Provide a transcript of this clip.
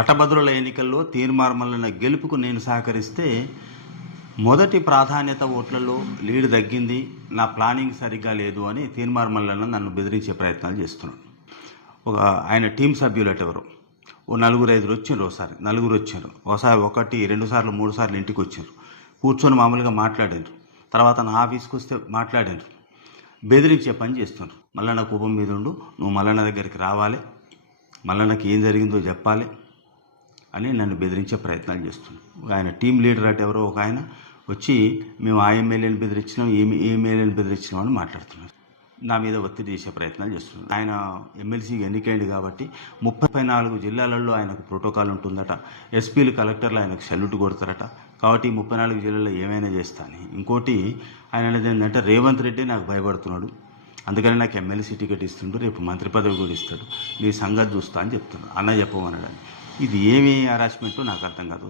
పట్టభద్రుల ఎన్నికల్లో తీర్మార్మలైన గెలుపుకు నేను సహకరిస్తే మొదటి ప్రాధాన్యత ఓట్లలో లీడ్ తగ్గింది నా ప్లానింగ్ సరిగ్గా లేదు అని తీర్మార్మలన నన్ను బెదిరించే ప్రయత్నాలు చేస్తున్నాడు. ఒక ఆయన టీం సభ్యులట ఎవరు ఓ నలుగురు ఐదుగురు వచ్చారు ఒకసారి నలుగురు వచ్చారు. ఒకసారి ఒకటి రెండు సార్లు మూడు సార్లు ఇంటికి వచ్చారు. కూర్చొని మామూలుగా మాట్లాడారు. తర్వాత నా ఆఫీస్కి వస్తే మాట్లాడారు. బెదిరించే పని చేస్తున్నారు. మల్లన్న కోపం మీద ఉండు నువ్వు మల్లన్న దగ్గరికి రావాలి. మల్లన్నకి ఏం జరిగిందో చెప్పాలి. అని నన్ను బెదిరించే ప్రయత్నాలు చేస్తున్నాడు ఆయన టీం లీడర్ అటు ఎవరో ఒక ఆయన వచ్చి మేము ఆ ఎమ్మెల్యేని బెదిరించినాం ఏమి ఏ ఎమ్మెల్యేని బెదిరించినాం అని మాట్లాడుతున్నారు. నా మీద ఒత్తిడి చేసే ప్రయత్నాలు చేస్తున్నాడు ఆయన ఎమ్మెల్సీకి ఎన్నికైంది కాబట్టి ముప్పై నాలుగు జిల్లాలలో ఆయనకు ప్రోటోకాల్ ఉంటుందట. ఎస్పీలు కలెక్టర్లు ఆయనకు సెల్యూట్ కొడతారట. కాబట్టి ముప్పై నాలుగు జిల్లాలో ఏమైనా చేస్తాను ఇంకోటి ఆయన అనేది ఏంటంటే రేవంత్ రెడ్డి నాకు భయపడుతున్నాడు. అందుకని నాకు ఎమ్మెల్సీ టికెట్ ఇస్తుంటూ రేపు మంత్రి పదవి కూడా ఇస్తాడు. నీ సంగతి చూస్తా అని చెప్తున్నాడు. అన్న చెప్పమన్నాడు ఇది ఏమి హరాస్మెంటో నాకు అర్థం కాదు.